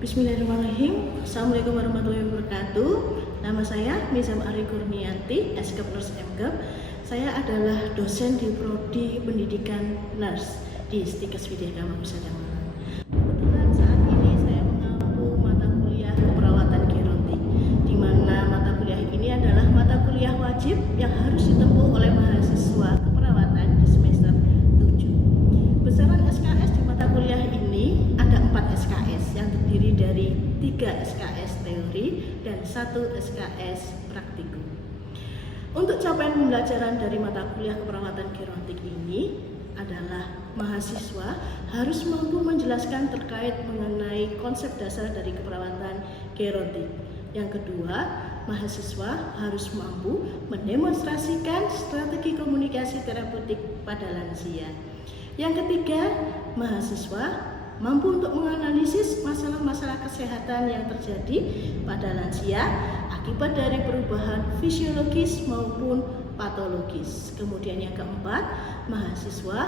Bismillahirrahmanirrahim. Assalamualaikum warahmatullahi wabarakatuh. Nama saya Mizam Ari Kurnianti, SKep Nurse MGep. Saya adalah dosen di Prodi Pendidikan Nurse di Stikes Widya Dharma Pusat Malang. Kebetulan saat ini saya mengampu mata kuliah keperawatan gerontik, di mana mata kuliah ini adalah mata kuliah wajib yang harus ditempuh oleh mahasiswa keperawatan di semester 7. Besaran SKS di mata kuliah ini ada 4 SKS yang terdiri dari 3 SKS teori dan 1 SKS praktikum. Untuk capaian pembelajaran dari mata kuliah keperawatan gerontik ini adalah mahasiswa harus mampu menjelaskan terkait mengenai konsep dasar dari keperawatan gerontik. Yang kedua, mahasiswa harus mampu mendemonstrasikan strategi komunikasi terapeutik pada lansia. Yang ketiga, mahasiswa mampu untuk menganalisis masalah-masalah kesehatan yang terjadi pada lansia akibat dari perubahan fisiologis maupun patologis. Kemudian yang keempat, mahasiswa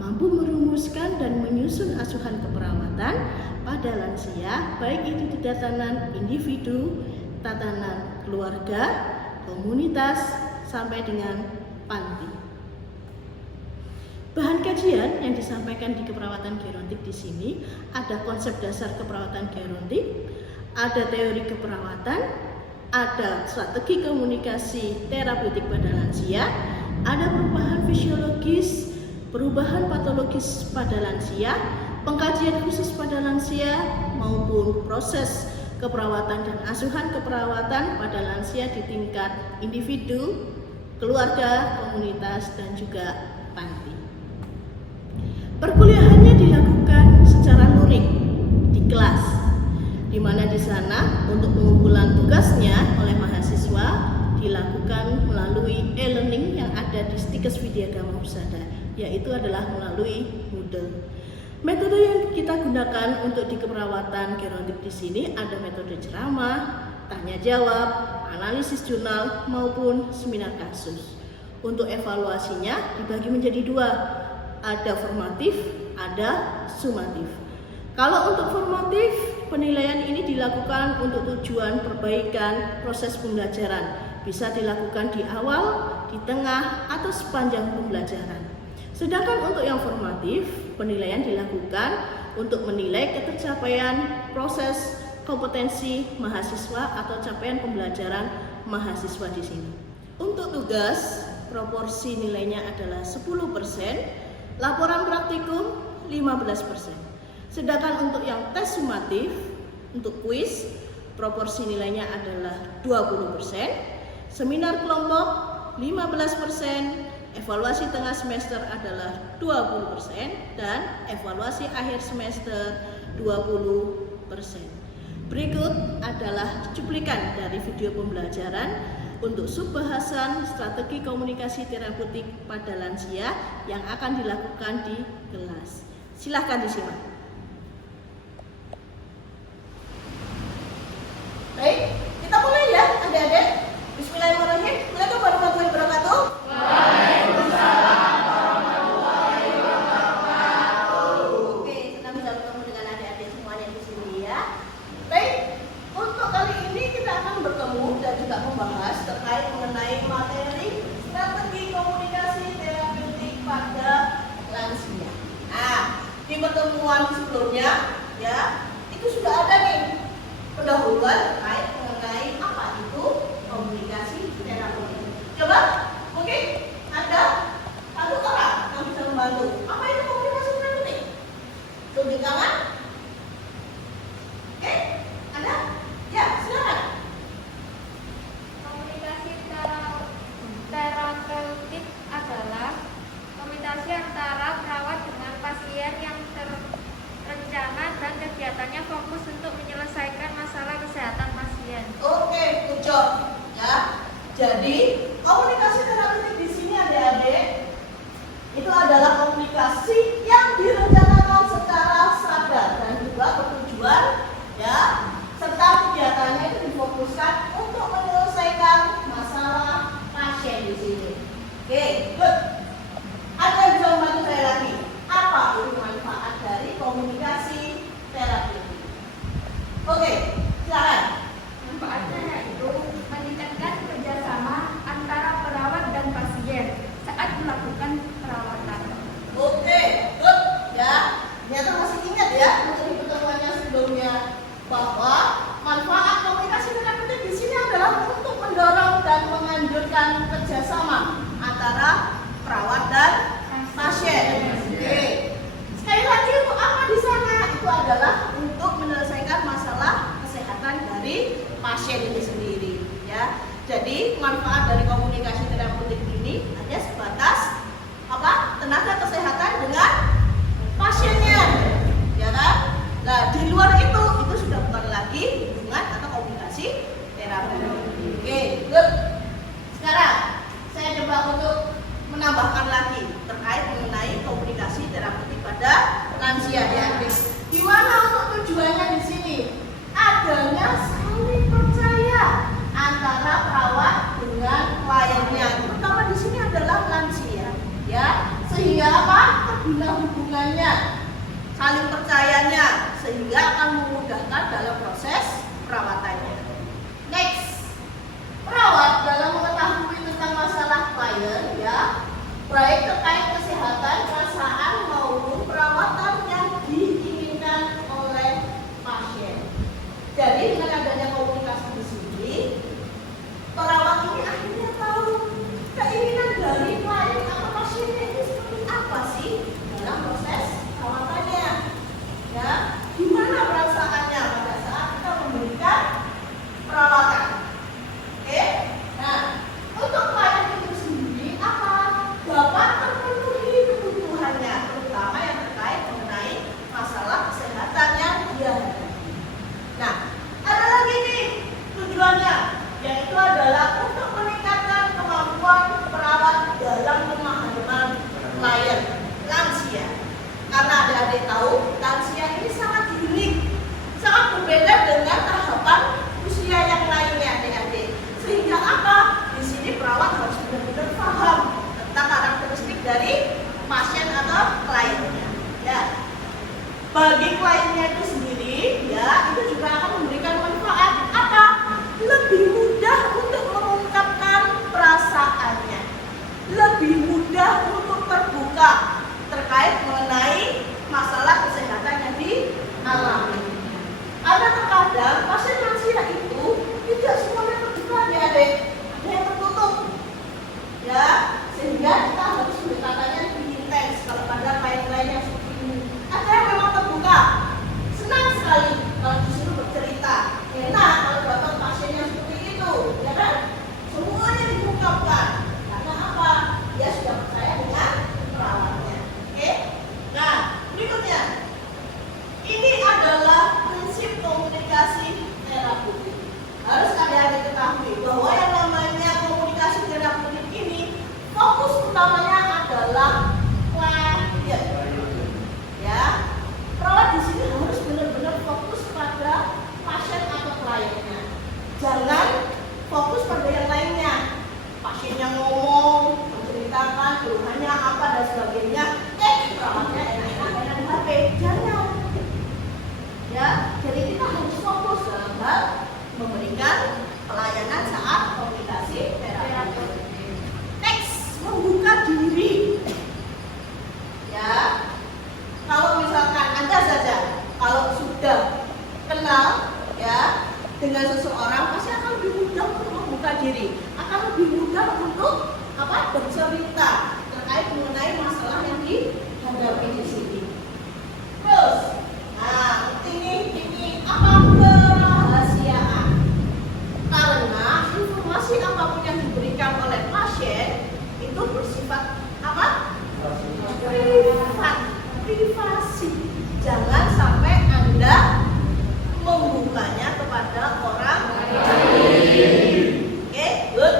mampu merumuskan dan menyusun asuhan keperawatan pada lansia, baik itu di tatanan individu, tatanan keluarga, komunitas, sampai dengan panti. Bahan kajian yang disampaikan di keperawatan gerontik di sini ada konsep dasar keperawatan gerontik, ada teori keperawatan, ada strategi komunikasi terapeutik pada lansia, ada perubahan fisiologis, perubahan patologis pada lansia, pengkajian khusus pada lansia maupun proses keperawatan dan asuhan keperawatan pada lansia di tingkat individu, keluarga, komunitas, dan juga panti. Perkuliahannya dilakukan secara luring di kelas, di mana di sana untuk pengumpulan tugasnya oleh mahasiswa dilakukan melalui e-learning yang ada di Stikes Widya Dharma Pusada, yaitu adalah melalui Moodle. Metode yang kita gunakan untuk di keperawatan gerontik di sini ada metode ceramah, tanya jawab, analisis jurnal maupun seminar kasus. Untuk evaluasinya dibagi menjadi 2. Ada formatif, ada sumatif. Kalau untuk formatif, penilaian ini dilakukan untuk tujuan perbaikan proses pembelajaran. Bisa dilakukan di awal, di tengah, atau sepanjang pembelajaran. Sedangkan untuk yang formatif, penilaian dilakukan untuk menilai ketercapaian proses kompetensi mahasiswa atau capaian pembelajaran mahasiswa di sini. Untuk tugas, proporsi nilainya adalah 10%. Laporan praktikum 15%. Sedangkan untuk yang tes sumatif, untuk kuis, proporsi nilainya adalah 20%, seminar kelompok 15%, evaluasi tengah semester adalah 20%, dan evaluasi akhir semester 20%. Berikut adalah cuplikan dari video pembelajaran untuk subbahasan strategi komunikasi terapeutik pada lansia yang akan dilakukan di kelas. Silahkan disimak. Baik, kita mulai ya adik-adik. Bismillahirrahmanirrahim. Assalamualaikum warahmatullahi wabarakatuh. Waalaikumsalam warahmatullahi wabarakatuh. Oke, senang bisa bertemu dengan adik-adik semuanya di sini ya. Baik, untuk kali ini kita akan bertemu dan juga membahas terkait mengenai materi strategi komunikasi terapeutik pada lansia. Nah, di pertemuan sebelumnya ya, itu sudah ada nih pendahuluan terkait mengenai apa itu komunikasi terapeutik. Coba, mungkin ada satu orang yang bisa membantu. Apa itu komunikasi terapeutik? Tunjuk tangan. Oke, ada? Ya, silakan. Komunikasi terapeutik adalah komunikasi antara perawat dengan pasien yang terencana dan kegiatannya fokus untuk menyelesaikan masalah kesehatan pasien. Oke, good job. Ya. Jadi, komunikasi terapeutik di sini adik-adik itu adalah komunikasi yang direncanakan secara sadar dan juga bertujuan ya, serta kegiatannya itu difokuskan untuk menyelesaikan masalah pasien di sini. Oke, good. Ada yang bisa membantu saya lagi? Apa itu manfaat dari komunikasi terapeutik? Jadi manfaat dari komunikasi terapeutik ini hanya sebatas tenaga kesehatan dengan pasiennya, ya kan? Nah, di luar itu sudah bukan lagi hubungan atau komunikasi terapeutik. Oke, good. Sekarang saya coba untuk menambahkan lagi terkait mengenai komunikasi terapeutik pada lansia ya. Gimana untuk tujuannya di sini? Adanya saling percaya antara perawat dengan kliennya, terutama di sini adalah lansia, ya. Sehingga terguna hubungannya, saling percayanya, sehingga akan memudahkan dalam proses perawatannya. Next, perawat dalam mengetahui tentang masalah klien, ya, baik terkait kesehatan, perasaan maupun perawatan yang diinginkan oleh pasien. Jadi dengan adanya komunikasi di sini, perawat ini akhirnya tahu keinginan dari klien atau pasiennya ini seperti apa sih dalam proses perawatannya. Ya, gimana perasaannya pada saat kita memberikan perawatan. Oke, nah untuk klien itu sendiri dapat terpenuhi kebutuhannya, terutama yang terkait mengenai masalah kesehatan yang dia hadapi. Nah, ada lagi nih tujuannya, yaitu adalah untuk meningkatkan kemampuan perawat dalam pemahaman klien lansia. Karena adik-adik tahu, lansia ini sangat unik, sangat berbeda dengan tahapan usia yang lainnya, adik-adik. Sehingga di sini perawat harus benar-benar paham tentang karakteristik dari pasien atau kliennya. Ya. Bagi kliennya itu sendiri, ya, itu juga akan memberikan manfaat lebih mudah untuk mengungkapkan perasaannya, lebih mudah untuk terbuka terkait mengenai masalah kesehatan yang dialami. Karena terkadang pasien lansia itu tidak semuanya terbuka, ya, adik, ada yang tertutup, ya, sehingga kita harus pendekatannya lebih intens kalau pada klien-klien yang seperti ini. Ada yang memang terbuka, senang sekali kalau disuruh bercerita, enak kalau dapat pasien yang seperti itu, ya kan? Semuanya diungkapkan. Karena dia sudah percaya dengan perawatnya. Oke? Nah, berikutnya, ini adalah prinsip komunikasi terapeutik. Harus adik-adik ketahui bahwa yang namanya komunikasi terapeutik ini fokus utamanya adalah klien. Ya, perawat di sini harus benar-benar fokus pada pasien atau kliennya. Jangan fokus pada yang lainnya. Pasiennya ngomong, menceritakan keluhannya apa dan sebagainya. Perawatnya enak-enak HP. Jangan. Ya, jadi kita harus fokus dalam hal memberikan pelayanan saat komunikasi terapeutik. Next, membuka diri. Ya, kalau misalkan Anda saja kalau sudah kenal, ya, dengan seseorang, pasti akan lebih mudah untuk membuka diri, akan lebih mudah untuk bercerita terkait mengenai masalah yang dihadapi di sini. Terus, nah ini kerahasiaan. Karena informasi apapun yang diberikan oleh pasien itu bersifat privasi. Jangan sampai Anda membukanya kepada orang lain. Oke, good.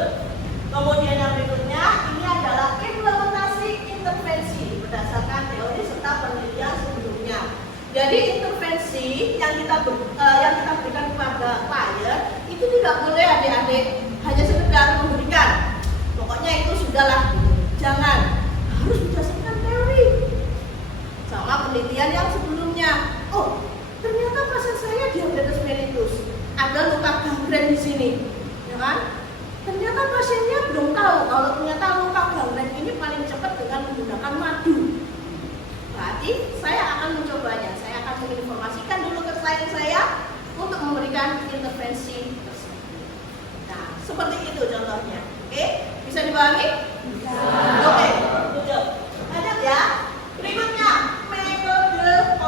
Kemudian yang berikutnya, ini adalah implementasi intervensi berdasarkan teori serta penelitian sebelumnya. Jadi intervensi yang kita berikan kepada klien itu tidak boleh adik-adik hanya sekedar memberikan. Pokoknya itu sudahlah. Jangan, harus berdasarkan teori sama penelitian yang sebelumnya. Oh, ternyata pasien saya diabetes mellitus, ada luka gangren di sini, ya kan? Ternyata pasiennya belum tahu kalau ternyata luka gangren ini paling cepat dengan menggunakan madu. Berarti saya akan mencobanya, saya akan menginformasikan dulu ke klien saya untuk memberikan intervensi tersebut. Nah, seperti itu contohnya. Oke, bisa dipahami? Bisa. Oke, lanjut ya. Berikutnya, metode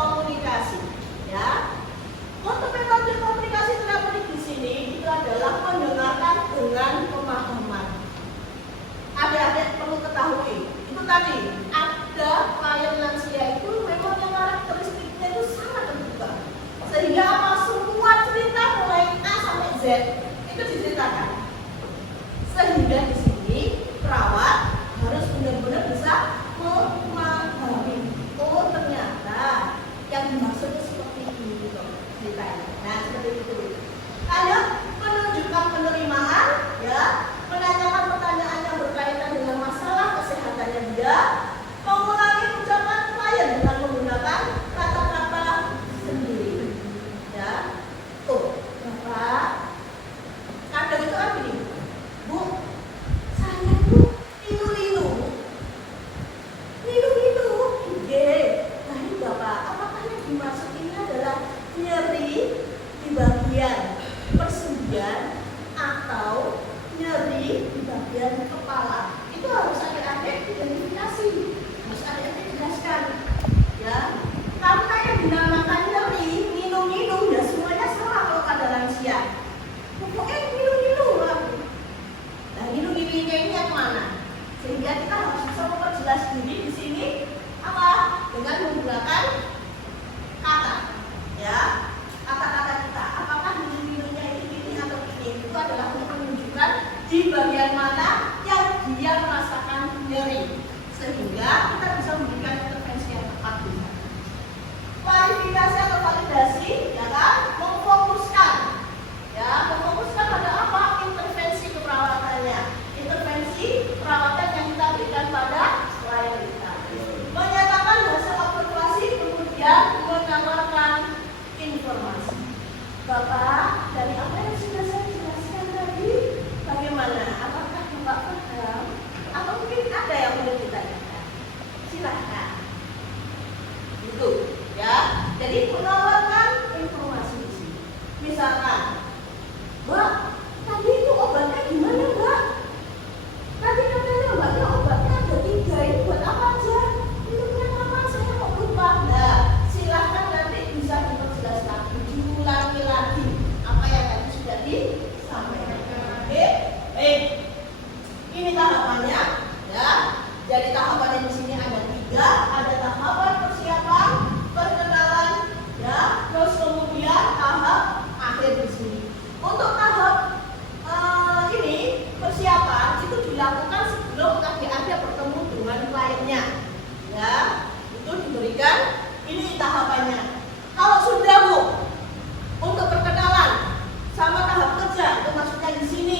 Z itu diceritakan. Sehingga di sini perawat harus benar-benar bisa memahami. Oh ternyata yang dimaksud itu seperti ini loh ceritanya. Nah seperti itu. Ayo menunjukkan penerimaan, ya, menanyakan pertanyaan yang berkaitan dengan masalah kesehatannya dia, mengulangi ucapan klien dengan menggunakan kata-kata sendiri, ya. Tuh, Bapak, kadang itu apa nih? Bu, saya tuh linu-linu, ide. Nah ini Bapak, apakah yang dimaksud ini adalah nyeri di bagian persendian atau nyeri di bagian kepala? Itu harus adik-adik identifikasi, harus adik-adik jelaskan, ya. Karena yang dinamakan nyeri, minum-minum, ya semuanya salah kalau pada lansia. Pokoknya minum-minum lagi. Nah, minum-minumnya ini yang mana? Sehingga kita harus bisa memperjelas diri di sini apa? Dengan menggunakan kata, ya. Kata-kata kita, apakah minum-minumnya ini atau ini? Itu adalah untuk menunjukkan di bagian mana yang dia merasakan nyeri, sehingga kita bisa memberikan intervensi yang tepat. Klarifikasi atau validasi, ya kan? Memfokuskan, ya, memfokuskan pada apa? Intervensi keperawatannya, intervensi perawatan yang kita berikan pada klien kita. Menyatakan hasil observasi, kemudian menawarkan informasi. Bapak, dari apa yang sudah saya jelaskan tadi, bagaimana? Apakah Bapak paham? Atau mungkin ada yang perlu ditanyakan? Silahkan. Itu, ya. Jadi menawarkan informasi di sini. Misalkan, Mbak, tadi itu obatnya gimana, Mbak? Tadi katanya Mbaknya obatnya ada 3, ini buat apa aja? Itu kenapa saya kok lupa? Nah, silahkan nanti bisa diperjelas lagi, diulangi lagi apa yang tadi sudah disampaikan. Oke? Baik. Ini tahapannya, ya. Jadi tahapannya di sini ada 3, ada tahapan persiapan, perkenalan, ya, terus kemudian tahap akhir di sini. Untuk tahap ini persiapan itu dilakukan sebelum adik-adik bertemu dengan kliennya, ya. Itu diberikan ini tahapannya. Kalau sudah Bu, untuk perkenalan sama tahap kerja itu maksudnya di sini,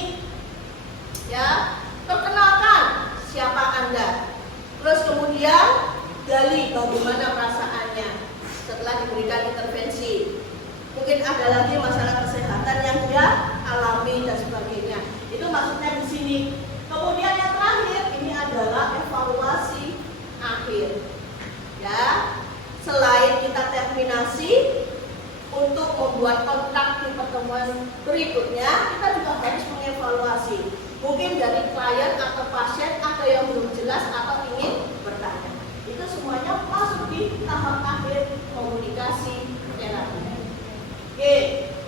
ya. Perkenalkan siapa Anda, terus kemudian gali bagaimana perasaannya setelah diberikan intervensi. Mungkin ada lagi masalah kesehatan yang dia alami dan sebagainya. Itu maksudnya di sini. Kemudian yang terakhir ini adalah evaluasi akhir. Ya, selain kita terminasi untuk membuat kontrak di pertemuan berikutnya, kita juga harus mengevaluasi. Mungkin dari klien atau pasien atau yang belum jelas atau ingin bertanya. Itu semuanya masuk di tahap akhir komunikasi terapi. Oke,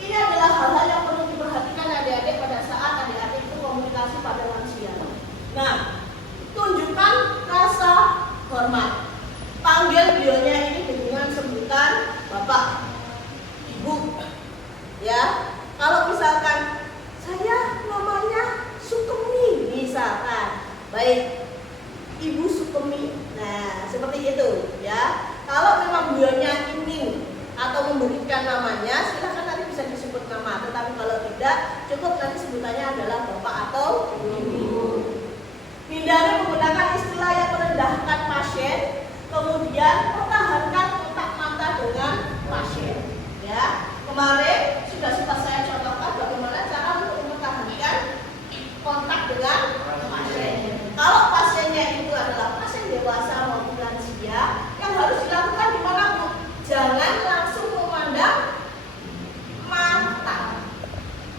ini adalah hal-hal yang perlu diperhatikan adik-adik pada saat adik-adik itu komunikasi pada lansia. Nah, tunjukkan rasa hormat. Panggil beliaunya ini dengan sebutan Bapak, Ibu. Ya, kalau misalkan saya namanya Sukemi misalkan, baik Ibu Sukemi. Nah, seperti itu, ya. Kalau memang beliaunya ingin atau memberikan namanya, silahkan nanti bisa disebut nama. Tetapi kalau tidak, cukup nanti sebutannya adalah Bapak atau Ibu. Hindari menggunakan istilah yang merendahkan pasien. Kemudian pertahankan kontak mata dengan pasien. Ya, kemarin sudah sempat saya contohkan bagaimana cara untuk mempertahankan kontak dengan pasien. Kalau pasiennya itu adalah pasien dewasa maupun lansia, yang harus dilakukan di mana Bu? Jangan langsung memandang mata,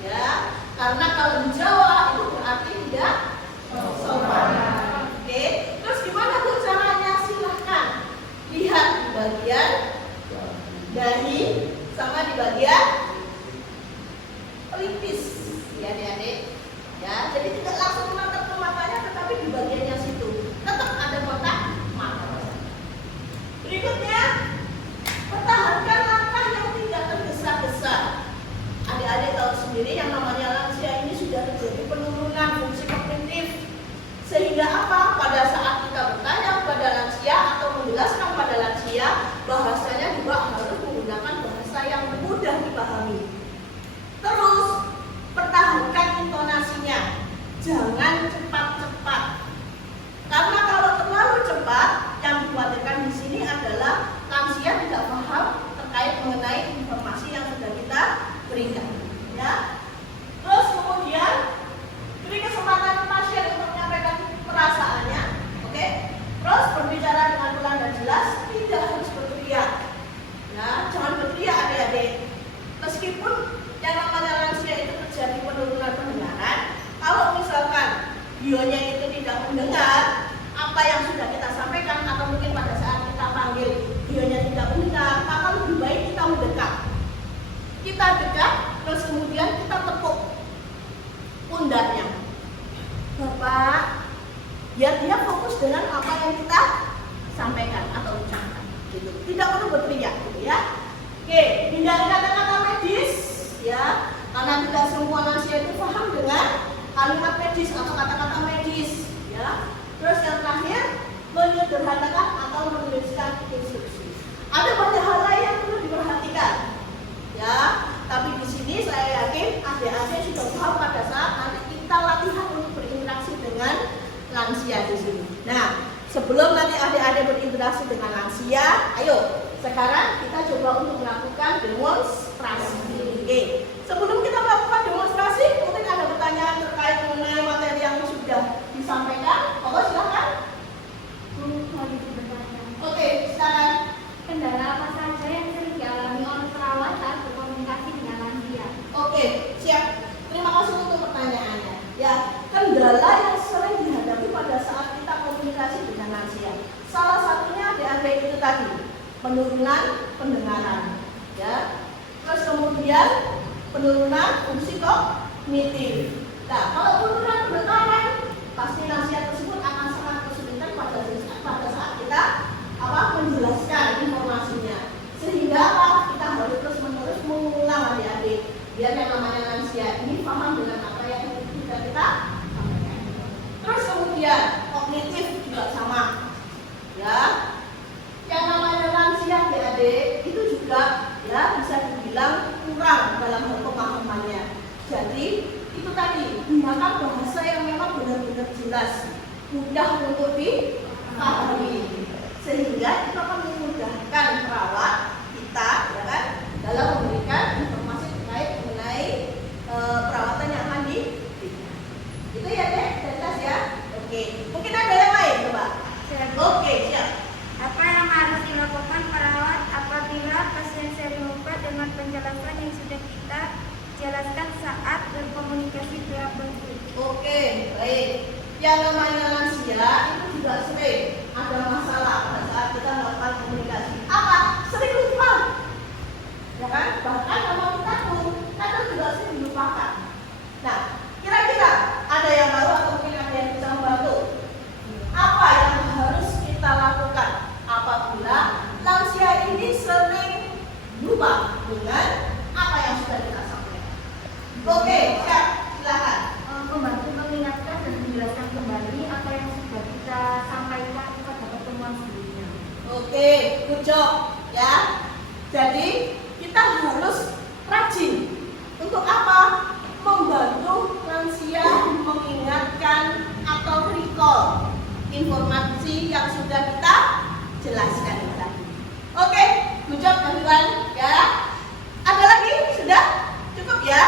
ya, karena kalau di Jawa itu berarti tidak sopan. Oke, terus gimana tuh caranya? Silahkan lihat di bagian dahi sama di bagian pelipis, ya adik-adik. Ya, jadi tidak langsung menatap ke matanya, tetapi di bagian yang situ tetap ada kontak mata. Berikutnya, pertahankan langkah yang tidak tergesa-gesa. Adik-adik tahu sendiri yang namanya tidak perlu berteriak, gitu ya. Oke, hindari kata-kata medis, ya, karena tidak semua lansia itu paham dengan kalimat medis atau kata-kata medis, ya. Terus yang terakhir, menyederhanakan atau menuliskan instruksi. Ada banyak hal lain yang perlu diperhatikan, ya. Tapi di sini saya yakin adik-adik sudah paham pada saat nanti kita latihan untuk berinteraksi dengan lansia di sini. Nah, sebelum nanti adik-adik berinteraksi dengan lansia, ayo sekarang kita coba untuk melakukan demonstrasi. Oke, sebelum kita melakukan demonstrasi, mungkin ada pertanyaan terkait mengenai materi yang sudah disampaikan. Monggo silakan. Oke, silakan. Kendala apa saja yang sering dialami oleh perawat saat berkomunikasi dengan lansia? Oke, siap. Terima kasih untuk pertanyaannya. Ya, kendala yang sering dihadapi pada saat kita komunikasi dengan lansia. Salah satunya adik-adik itu tadi, penurunan pendengaran. Ya. Terus kemudian penurunan fungsi kognitif. Nah, kalau penurunan pendengaran, pasti lansia tersebut akan sangat kesulitan pada saat kita menjelaskan informasinya. Sehingga kita harus terus-menerus mengulang adik-adik. Biar yang namanya lansia ini paham dengan apa yang sudah kita sampaikan. Terus kemudian kognitif juga sama, ya. Yang namanya lansia adik-adik itu juga ya bisa dibilang kurang dalam hal pemahamannya. Jadi itu tadi gunakan bahasa yang memang benar-benar jelas, mudah untuk dipahami, sehingga itu akan memudahkan perawat kita, ya kan, dalam memberikan informasi terkait mengenai perawatan yang akan diberikan. Itu ya deh, jelas ya. Oke, mungkin ada yang lain coba. Oke, siap. Apa yang harus dilakukan perawat apabila pasien sering lupa dengan penjelasan yang sudah kita jelaskan saat berkomunikasi terapeutik? Oke, baik. Yang namanya lansia itu juga sering ada masalah pada saat kita melakukan komunikasi. Apa? Sering lupa, ya kan? Bahkan kalau kita pun kadang juga sering dilupakan. Nah, kira-kira ada yang baru atau mungkin ada yang bisa membantu? Apa yang harus kita lakukan apabila lansia ini sering lupa dengan apa yang sudah kita sampaikan? Oke, siap, silakan. Membantu mengingatkan dan menjelaskan kembali apa yang sudah kita sampaikan pada pertemuan sebelumnya. Oke, good job, ya. Jadi kita harus rajin untuk apa? Membantu lansia mengingatkan atau recall informasi yang sudah kita jelaskan tadi. Oke, good job teman-teman, ya. Ada lagi? Sudah? Cukup ya?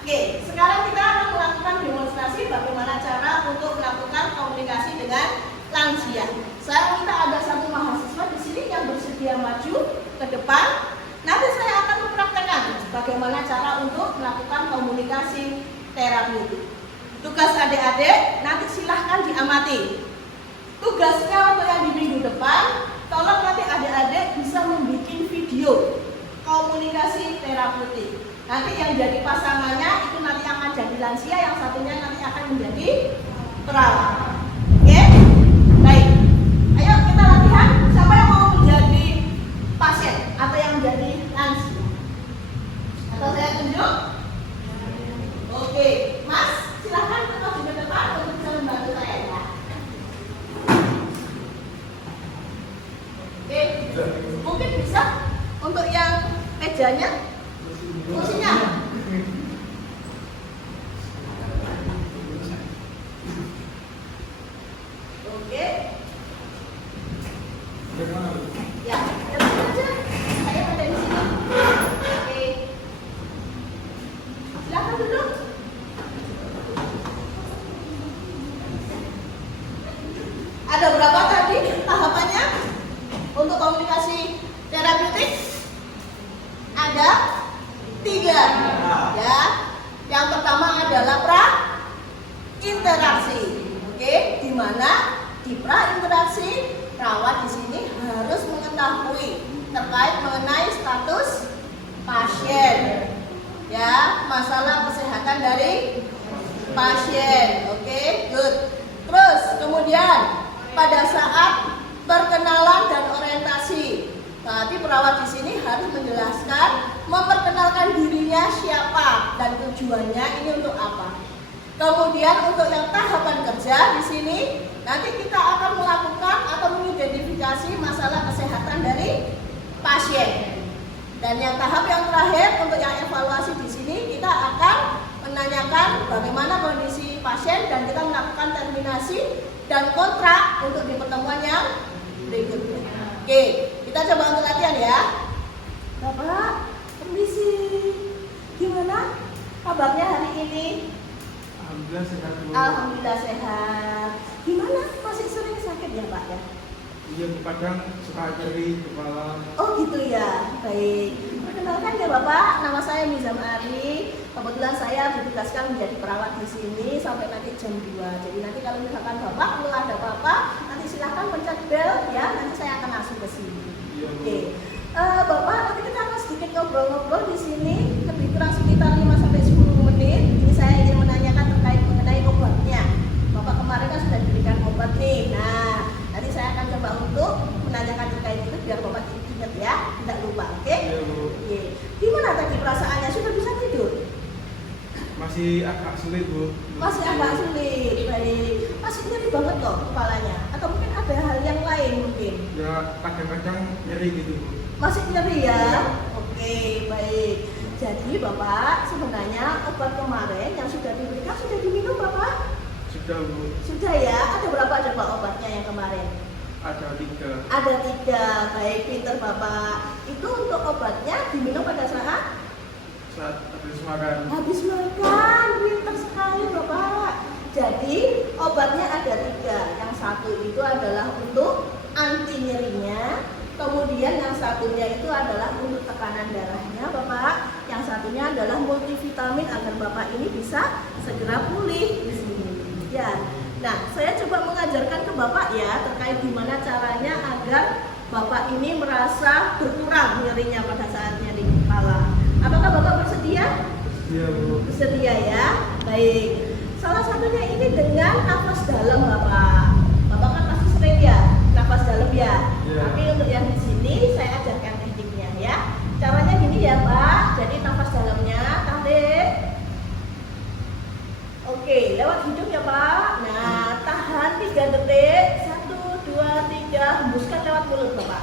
Oke, sekarang kita akan melakukan demonstrasi bagaimana cara untuk melakukan komunikasi dengan lansia. Saya minta ada satu mahasiswa di sini yang bersedia maju ke depan. Nanti saya akan mempraktekkan bagaimana cara untuk melakukan komunikasi terapeutik. Tugas adik-adik nanti silahkan diamati. Tugasnya untuk yang di minggu depan, tolong nanti adik-adik bisa membuat video komunikasi terapeutik. Nanti yang jadi pasangannya itu nanti akan jadi lansia, yang satunya nanti akan menjadi perawat. Oke? Baik. Ayo kita latihan. Siapa yang mau menjadi pasien atau yang menjadi lansia? Atau saya tunjuk? Oke, Mas, silahkan tetap di depan untuk bisa membantu saya ya. Oke, mungkin bisa untuk yang mejanya. Kursinya. Oke. Ya, depan aja. Saya ada di sini. Oke. Silakan duduk. Ada berapa tadi tahapannya untuk komunikasi terapeutik? Ada 3, ya. Yang pertama adalah pra-interaksi, oke? Di mana di pra-interaksi perawat di sini harus mengetahui terkait mengenai status pasien, ya, masalah kesehatan dari pasien, oke? Good. Terus kemudian pada saat perkenalan dan orientasi, Berarti perawat di sini harus menjelaskan, memperkenalkan dirinya siapa dan tujuannya ini untuk apa. Kemudian untuk yang tahapan kerja di sini nanti kita akan melakukan atau mengidentifikasi masalah kesehatan dari pasien. Dan yang tahap yang terakhir untuk yang evaluasi di sini kita akan menanyakan bagaimana kondisi pasien dan kita melakukan terminasi dan kontrak untuk di pertemuan yang berikutnya. Oke, kita coba untuk latihan ya. Bapak, permisi. Gimana kabarnya hari ini? Alhamdulillah sehat, Bu. Alhamdulillah sehat. Gimana? Masih sering sakit ya Pak ya? Iya, Bu, kadang suka nyeri kepala. Oh gitu ya, baik. Perkenalkan ya Bapak, nama saya Nizam Ari. Kebetulan saya ditugaskan menjadi perawat di sini sampai nanti jam 2. Jadi nanti kalau misalkan Bapak perlu ada apa-apa, nanti silahkan pencet bel ya, nanti saya akan langsung ke sini. Iya, Bu. Oke. Bapak, nanti kita akan sedikit ngobrol-ngobrol di sini, lebih kurang sekitar 5 sampai 10 menit. Ini saya ingin menanyakan terkait mengenai obatnya. Bapak kemarin kan sudah diberikan obat nih. Nah, nanti saya akan coba untuk menanyakan terkait itu biar Bapak ingat ya, tidak lupa. Oke? Iya, Bu. Oke. Gimana tadi perasaannya? Sudah bisa tidur? Masih agak sulit, Bu. Masih agak sulit. Baik. Masih nyeri banget loh kepalanya. Atau mungkin ada hal yang lain mungkin? Ya, kadang-kadang nyeri gitu, Bu. Masih nyeri ya? Oke, baik. Jadi Bapak, sebenarnya obat kemarin yang sudah diberikan sudah diminum Bapak? Sudah, Bu. Sudah ya? Ada berapa ada Pak obatnya yang kemarin? Ada 3. Ada 3, baik, pinter Bapak. Itu untuk obatnya diminum pada saat habis makan. habis makan, pinter sekali Bapak. Jadi obatnya ada 3. Yang satu itu adalah untuk anti nyerinya. Kemudian yang satunya itu adalah untuk tekanan darahnya Bapak. Yang satunya adalah multivitamin agar Bapak ini bisa segera pulih di sini. Ya. Nah, saya coba mengajarkan ke Bapak ya terkait gimana caranya agar Bapak ini merasa berkurang nyerinya pada saat nyeri kepala. Apakah Bapak bersedia? Iya, Bu. Bersedia ya? Baik. Salah satunya ini dengan nafas dalam Bapak. Bapak kan pasti sering ya nafas dalam ya. Iya. Tapi untuk yang di sini saya ajarkan tekniknya ya. Caranya gini ya Pak. Jadi nafas dalamnya tarik. Oke, lewat hidung ya Pak. Nah, tahan 3 detik. 1, 2, 3. Hembuskan lewat mulut Bapak.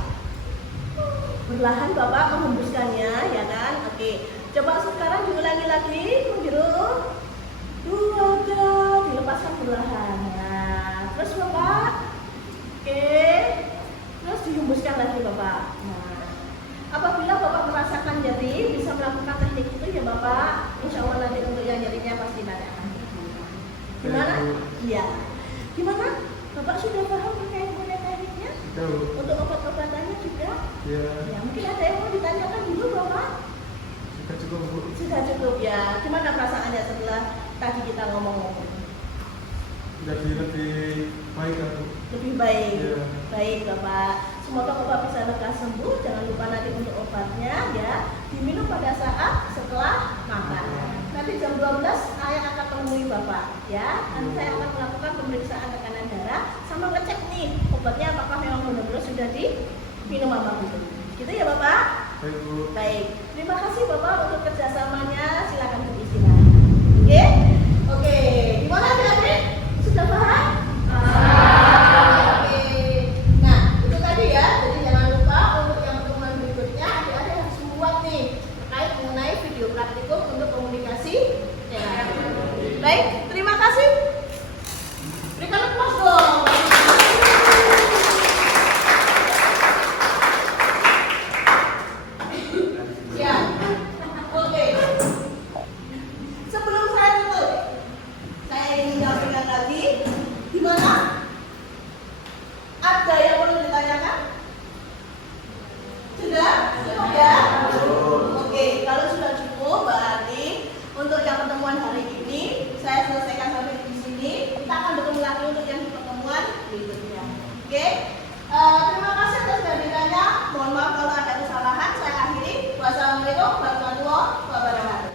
Perlahan Bapak menghembuskannya ya kan. Oke. Coba sekarang diulangi lagi. Menghirup. 2, 3. Dilepaskan perlahan. Nah, terus Bapak. Oke. Terus dihembuskan lagi Bapak. Nah, apabila Bapak merasakan nyeri, bisa melakukan teknik itu ya Bapak. Insya Allah nanti untuk yang nyerinya pasti nanti akan sembuh. Gimana? Iya. Gimana? Bapak sudah paham terkait mengenai tekniknya? Sudah, Bu. Untuk obat-obatannya juga? Iya. Ya, mungkin ada yang mau ditanyakan dulu Bapak? Sudah cukup, Bu. Sudah cukup ya. Gimana perasaannya setelah tadi kita ngomong-ngomong? Jadi lebih baik, kan, Bu. Lebih baik. Iya. Baik Bapak. Semoga Bapak bisa lekas sembuh. Jangan lupa nanti untuk obatnya ya diminum pada saat setelah makan. Nanti jam 12 saya akan menemui Bapak ya. Nanti saya akan melakukan pemeriksaan tekanan darah sama ngecek nih obatnya apakah memang benar-benar sudah diminum apa belum. Gitu ya Bapak. Baik, Bu. Baik. Terima kasih Bapak untuk kerjasamanya. Silakan beristirahat. Oke? Oke. Gimana adik-adik? Sudah paham? Oke. Nah, itu tadi ya. Jadi jangan lupa untuk yang pertemuan berikutnya adik-adik harus membuat nih terkait mengenai video praktikum untuk komunikasi terapi. Baik, terima kasih. Berikan applause dong. Ya. Oke. Sebelum saya tutup, saya ingin menyampaikan lagi, gimana? Ada yang perlu ditanyakan? Sudah? Cukup ya? Oke, kalau sudah cukup berarti untuk yang pertemuan hari ini saya selesaikan sampai di sini. Kita akan bertemu lagi untuk yang di pertemuan berikutnya. Oke? Terima kasih atas kehadirannya. Mohon maaf kalau ada kesalahan. Saya akhiri. Wassalamualaikum warahmatullahi wabarakatuh.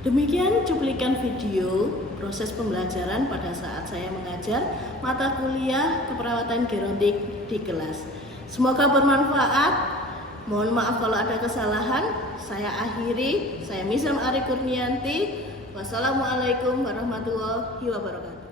Demikian cuplikan video proses pembelajaran pada saat saya mengajar mata kuliah keperawatan gerontik di kelas. Semoga bermanfaat. Mohon maaf kalau ada kesalahan. Saya akhiri. Saya Misam Ari Kurnianti. Wassalamualaikum warahmatullahi wabarakatuh.